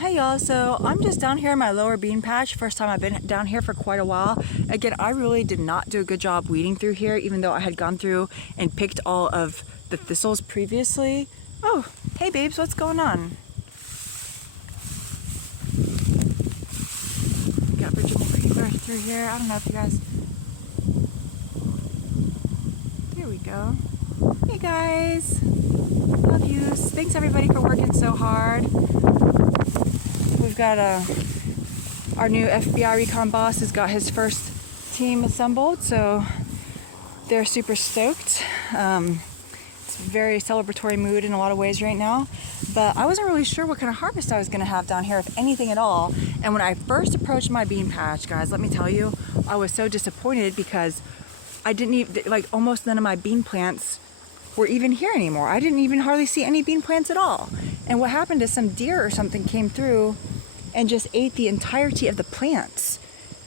Hey y'all, so I'm just down here in my lower bean patch. First time I've been down here for quite a while. Again, I really did not do a good job weeding through here, even though I had gone through and picked all of the thistles previously. Oh, hey babes, what's going on? Got Virginia Creeper through here. I don't know if you guys... Here we go. Hey guys, love yous. Thanks everybody for working so hard. We've got our new FBI recon boss has got his first team assembled, so they're super stoked. It's a very celebratory mood in a lot of ways right now, but I wasn't really sure what kind of harvest I was going to have down here, if anything at all. And when I first approached my bean patch, guys, let me tell you, I was so disappointed because I didn't even, like, almost none of my bean plants were even here anymore. I didn't even hardly see any bean plants at all. And what happened is some deer or something came through and just ate the entirety of the plants.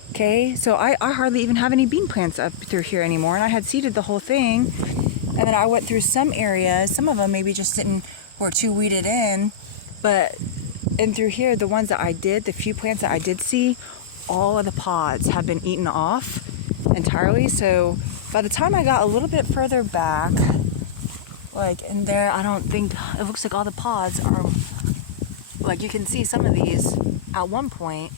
Okay, so I hardly even have any bean plants up through here anymore, and I had seeded the whole thing. And then I went through some areas, some of them maybe just were too weeded in, but in through here, the ones that I did, the few plants that I did see, all of the pods have been eaten off entirely. So by the time I got a little bit further back, like in there, I don't think, it looks like all the pods are, like you can see some of these at one point,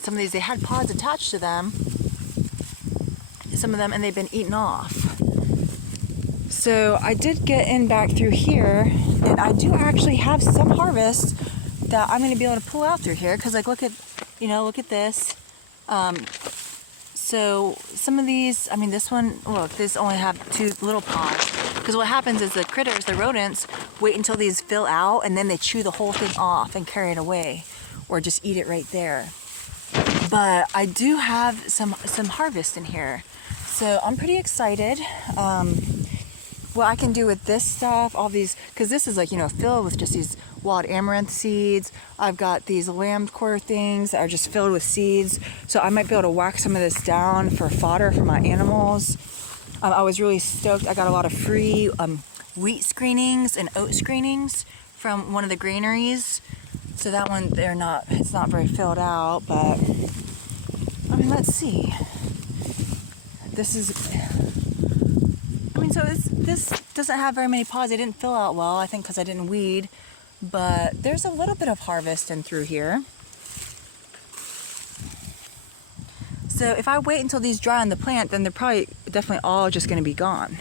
some of these, they had pods attached to them, some of them, and they've been eaten off. So I did get in back through here, and I do actually have some harvest that I'm going to be able to pull out through here, because like look at this. So some of these, I mean this one, look, this only have 2 little pods. Because what happens is the critters, the rodents, wait until these fill out and then they chew the whole thing off and carry it away. Or just eat it right there. But I do have some harvest in here. So I'm pretty excited. What I can do with this stuff, all these, because this is like, filled with just these wild amaranth seeds. I've got these lamb quarter things that are just filled with seeds. So I might be able to whack some of this down for fodder for my animals. I was really stoked. I got a lot of free wheat screenings and oat screenings from one of the granaries. So that one, it's not very filled out, but I mean, let's see. This doesn't have very many pods. They didn't fill out well, I think because I didn't weed, but there's a little bit of harvest in through here. So if I wait until these dry on the plant, then they're definitely all just going to be gone.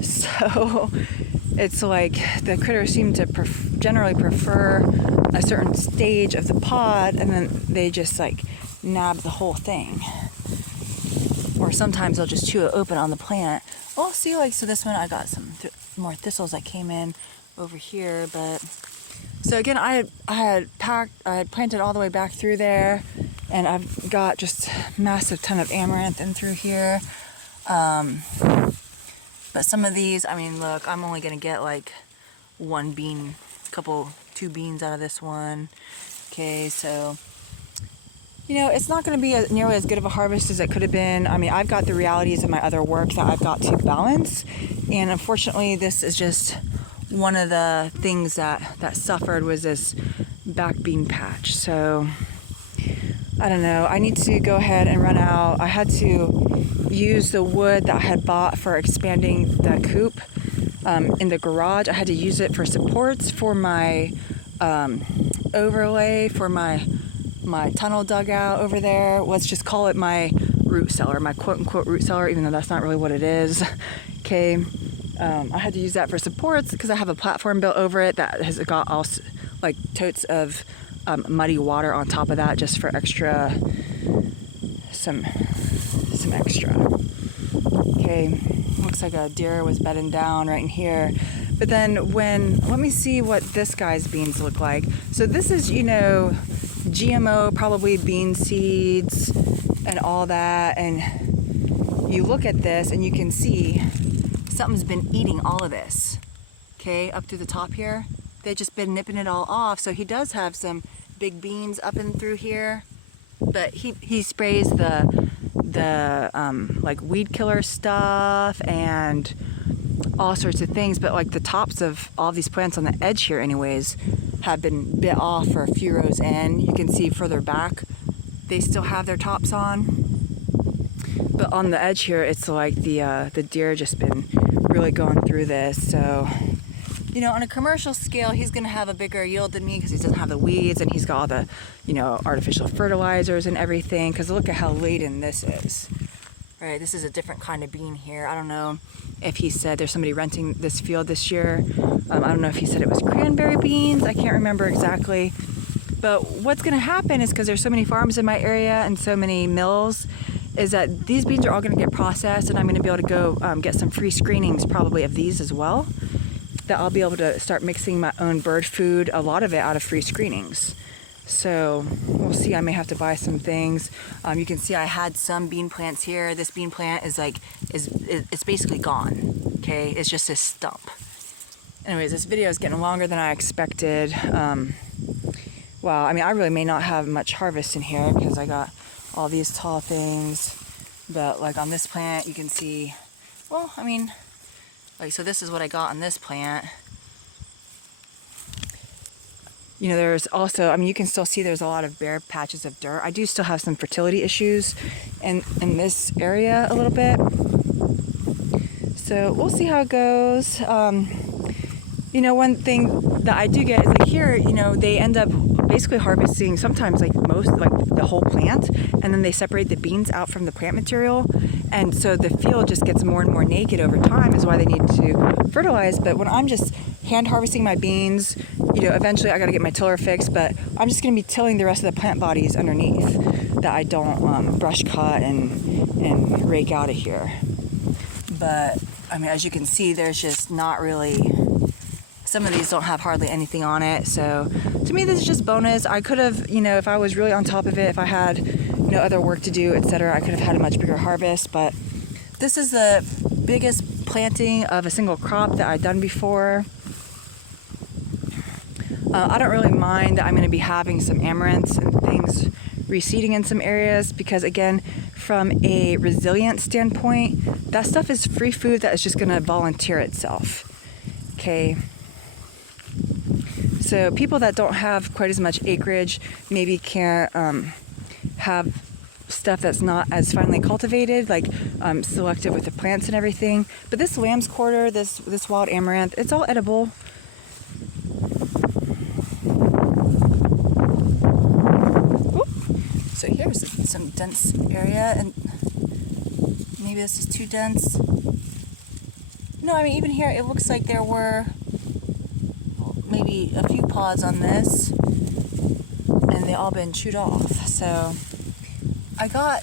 So it's like the critters seem to generally prefer a certain stage of the pod, and then they just like nab the whole thing. Or sometimes they'll just chew it open on the plant. We'll see, so this one I got some more thistles that came in over here, but so again, I had planted all the way back through there, and I've got just massive ton of amaranth in through here. But some of these, I mean, look, I'm only gonna get like 1 bean, 2 beans out of this one. Okay, so it's not going to be nearly as good of a harvest as it could have been. I mean, I've got the realities of my other work that I've got to balance, and unfortunately, this is just one of the things that suffered was this back bean patch. So I don't know. I need to go ahead and run out. I had to use the wood that I had bought for expanding the coop in the garage. I had to use it for supports for my overlay for my tunnel dugout over there. Let's just call it my root cellar, my quote-unquote root cellar, even though that's not really what it is. Okay, I had to use that for supports because I have a platform built over it that has got all like totes of muddy water on top of that, just for extra, some extra. Okay, looks like a deer was bedding down right in here. But then let me see what this guy's beans look like. So this is, GMO, probably bean seeds and all that, and you look at this and you can see something's been eating all of this, okay, up through the top here. They've just been nipping it all off. So he does have some big beans up and through here, but he sprays the like weed killer stuff and all sorts of things, but like the tops of all these plants on the edge here anyways have been bit off for a few rows in. You can see further back they still have their tops on, but on the edge here it's like the deer just been really going through this. So you know, on a commercial scale, he's going to have a bigger yield than me because he doesn't have the weeds and he's got all the, you know, artificial fertilizers and everything. Because look at how laden this is. Right, this is a different kind of bean here. I don't know if he said there's somebody renting this field this year. I don't know if he said it was cranberry beans. I can't remember exactly. But what's going to happen is because there's so many farms in my area and so many mills, is that these beans are all going to get processed, and I'm going to be able to go get some free screenings probably of these as well. That I'll be able to start mixing my own bird food, a lot of it out of free screenings. So we'll see. I may have to buy some things. You can see I had some bean plants here. This bean plant is like, it's basically gone. Okay, it's just this stump. Anyways, this video is getting longer than I expected. Wow, I mean, I really may not have much harvest in here because I got all these tall things. But like on this plant, you can see, well, I mean, like, so this is what I got on this plant. You know, there's also, I mean, you can still see there's a lot of bare patches of dirt. I do still have some fertility issues in this area a little bit. So we'll see how it goes. You know, one thing that I do get is like here, you know, they end up basically harvesting sometimes like the whole plant, and then they separate the beans out from the plant material. And so the field just gets more and more naked over time, is why they need to fertilize. But when I'm just hand harvesting my beans, you know, eventually I got to get my tiller fixed, but I'm just going to be tilling the rest of the plant bodies underneath that I don't brush cut and rake out of here. But I mean, as you can see, there's just not really, some of these don't have hardly anything on it. So to me, this is just bonus. I could have, you know, if I was really on top of it, if I had, you know, other work to do, etc., I could have had a much bigger harvest. But this is the biggest planting of a single crop that I've done before. I don't really mind that I'm going to be having some amaranths and things reseeding in some areas, because again, from a resilience standpoint, that stuff is free food that is just going to volunteer itself. Okay. So people that don't have quite as much acreage maybe can't have stuff that's not as finely cultivated, like selective with the plants and everything. But this lamb's quarter, this wild amaranth, it's all edible. Oop. So here's some dense area, and maybe this is too dense. No, I mean, even here it looks like there were maybe a few pods on this, and they all been chewed off. So I got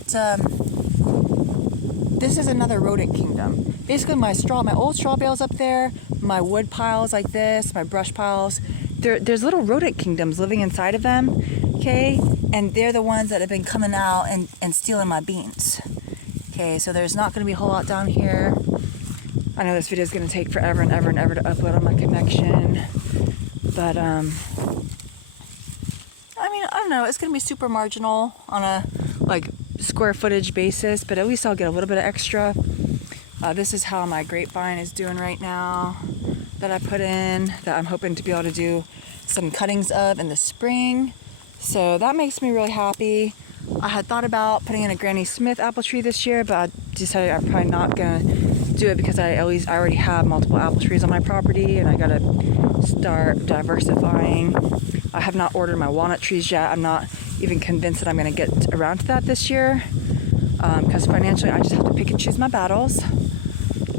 this is another rodent kingdom. Basically, my old straw bales up there, my wood piles like this, my brush piles, there's little rodent kingdoms living inside of them. Okay, and they're the ones that have been coming out and stealing my beans. Okay, so there's not going to be a whole lot down here. I know this video is going to take forever and ever and ever to upload on my connection. But, I mean, I don't know, it's going to be super marginal on a, like, square footage basis, but at least I'll get a little bit of extra. This is how my grapevine is doing right now that I put in, that I'm hoping to be able to do some cuttings of in the spring. So that makes me really happy. I had thought about putting in a Granny Smith apple tree this year, but I decided I'm probably not going to do it because I already have multiple apple trees on my property, and I got to start diversifying. I have not ordered my walnut trees yet. I'm not even convinced that I'm going to get around to that this year, because financially I just have to pick and choose my battles.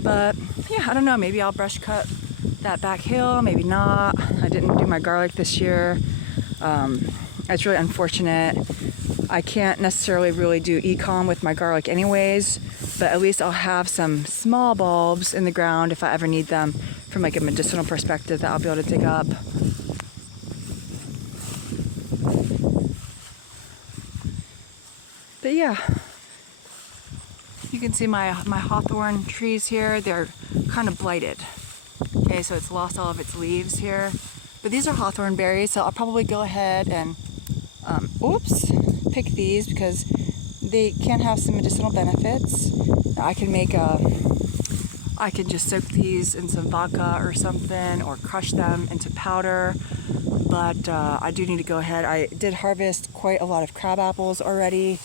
But yeah, I don't know, maybe I'll brush cut that back hill, maybe not. I didn't do my garlic this year. It's really unfortunate. I can't necessarily really do e-com with my garlic anyways, but at least I'll have some small bulbs in the ground if I ever need them from like a medicinal perspective that I'll be able to dig up. But yeah, you can see my hawthorn trees here, they're kind of blighted. Okay, so it's lost all of its leaves here. But these are hawthorn berries, so I'll probably go ahead and pick these because they can have some medicinal benefits. I can make a I can just soak these in some vodka or something, or crush them into powder. But I do need to go ahead. I did harvest quite a lot of crab apples already,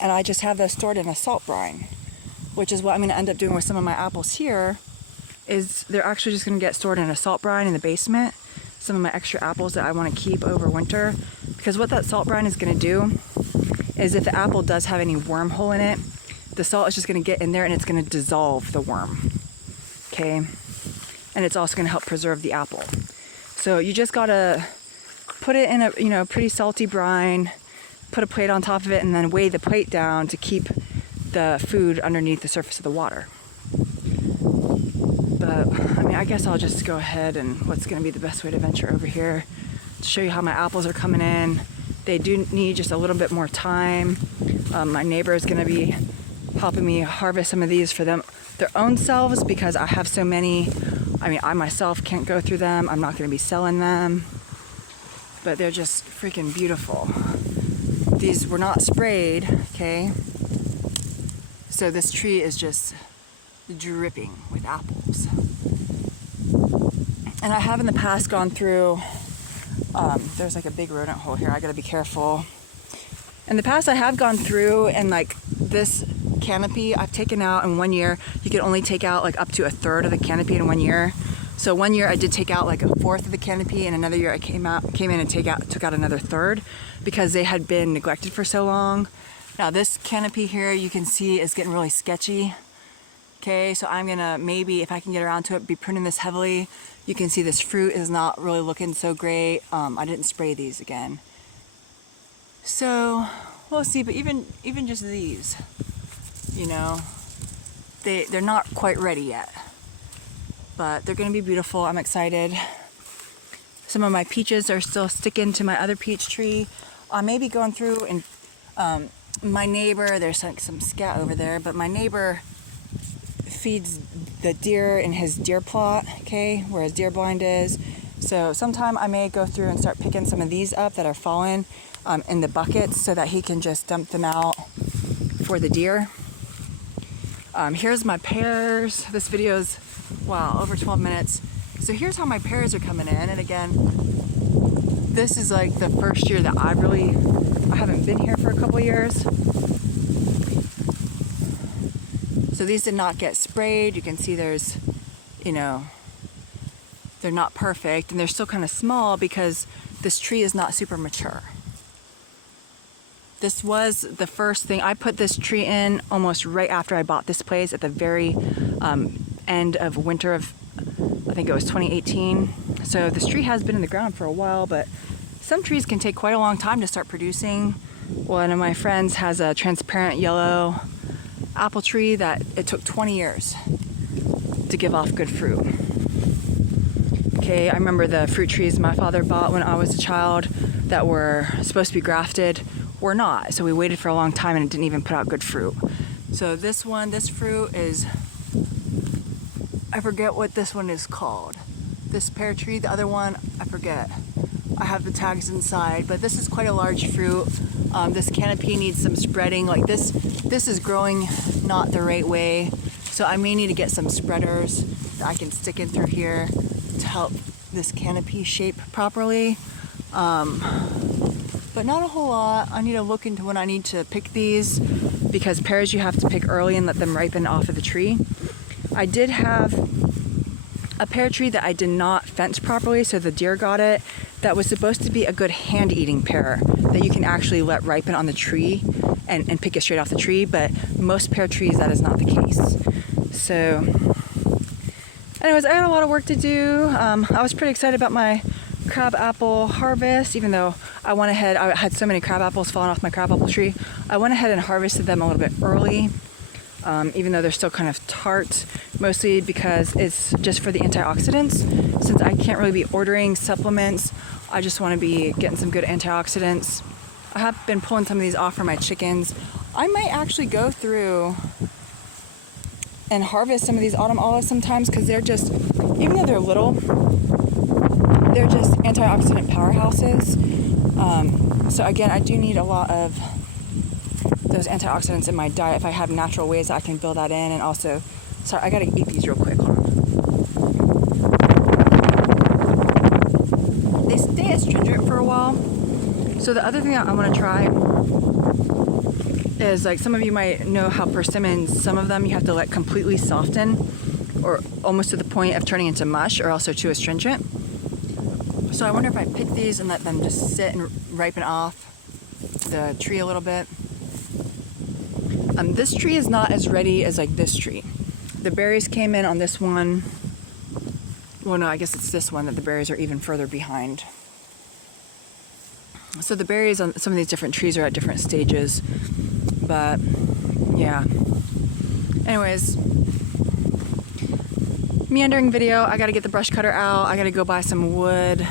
and I just have those stored in a salt brine, which is what I'm going to end up doing with some of my apples here. Is they're actually just going to get stored in a salt brine in the basement. Some of my extra apples that I want to keep over winter, because what that salt brine is going to do is if the apple does have any wormhole in it, the salt is just going to get in there and it's going to dissolve the worm. Okay, and it's also going to help preserve the apple. So you just gotta put it in a pretty salty brine, put a plate on top of it, and then weigh the plate down to keep the food underneath the surface of the water. But I mean, I guess I'll just go ahead and what's gonna be the best way to venture over here to show you how my apples are coming in. They do need just a little bit more time. My neighbor is gonna be helping me harvest some of these for them, their own selves, because I have so many. I mean, I myself can't go through them. I'm not going to be selling them, but they're just freaking beautiful. These were not sprayed, okay? So this tree is just dripping with apples. And I have in the past gone through, there's like a big rodent hole here. I got to be careful. In the past, I have gone through and like this canopy I've taken out in 1 year. You can only take out like up to a third of the canopy in 1 year. So 1 year I did take out like a fourth of the canopy, and another year I came in and took out another third because they had been neglected for so long. Now this canopy here you can see is getting really sketchy. Okay, so I'm gonna maybe, if I can get around to it, be pruning this heavily. You can see this fruit is not really looking so great. I didn't spray these again. So we'll see, but even just these, you know, they're not quite ready yet, but they're gonna be beautiful. I'm excited. Some of my peaches are still sticking to my other peach tree. I may be going through and my neighbor, there's like some scat over there, but my neighbor feeds the deer in his deer plot, okay, where his deer blind is. So sometime I may go through and start picking some of these up that are fallen in the buckets so that he can just dump them out for the deer. Here's my pears. This video is, wow, over 12 minutes. So here's how my pears are coming in. And again, this is like the first year that I haven't been here for a couple years. So these did not get sprayed. You can see there's, you know, they're not perfect and they're still kind of small because this tree is not super mature. This was the first thing. I put this tree in almost right after I bought this place at the very end of winter of, I think it was 2018. So this tree has been in the ground for a while, but some trees can take quite a long time to start producing. One of my friends has a transparent yellow apple tree that it took 20 years to give off good fruit. Okay, I remember the fruit trees my father bought when I was a child that were supposed to be grafted were not. So we waited for a long time and it didn't even put out good fruit. So this fruit is, I forget what this one is called. This pear tree, the other one, I forget. I have the tags inside, but this is quite a large fruit. This canopy needs some spreading. Like this is growing not the right way. So I may need to get some spreaders that I can stick in through here to help this canopy shape properly. But not a whole lot. I need to look into when I need to pick these, because pears you have to pick early and let them ripen off of the tree. I did have a pear tree that I did not fence properly, so the deer got it. That was supposed to be a good hand-eating pear that you can actually let ripen on the tree and pick it straight off the tree, but most pear trees, that is not the case. So anyways, I had a lot of work to do. I was pretty excited about my crab apple harvest, even though I had so many crab apples falling off my crab apple tree. I went ahead and harvested them a little bit early, even though they're still kind of tart, mostly because it's just for the antioxidants. Since I can't really be ordering supplements, I just want to be getting some good antioxidants. I have been pulling some of these off for my chickens. I might actually go through and harvest some of these autumn olives sometimes, because they're just, even though they're little, they're just antioxidant powerhouses. So again, I do need a lot of those antioxidants in my diet if I have natural ways that I can build that in, and also Sorry, I gotta eat these real quick. Hold on. They stay astringent for a while. So the other thing that I want to try is, like, some of you might know how persimmons, some of them you have to let completely soften, or almost to the point of turning into mush, or else they're too astringent. So I wonder if I pick these and let them just sit and ripen off the tree a little bit. This tree is not as ready as like this tree. The berries came in on this one. Well, no, I guess it's this one that the berries are even further behind. So the berries on some of these different trees are at different stages. But yeah. Anyways, meandering video. I gotta get the brush cutter out. I gotta go buy some wood.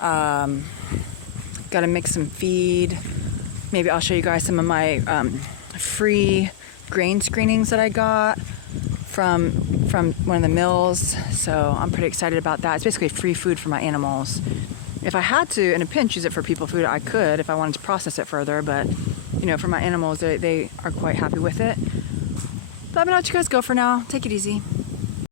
Gotta mix some feed. Maybe I'll show you guys some of my free grain screenings that I got from one of the mills. So I'm pretty excited about that. It's basically free food for my animals. If I had to, in a pinch, use it for people food, I could if I wanted to process it further. But, you know, for my animals, they are quite happy with it. But I'm gonna let you guys go for now. Take it easy.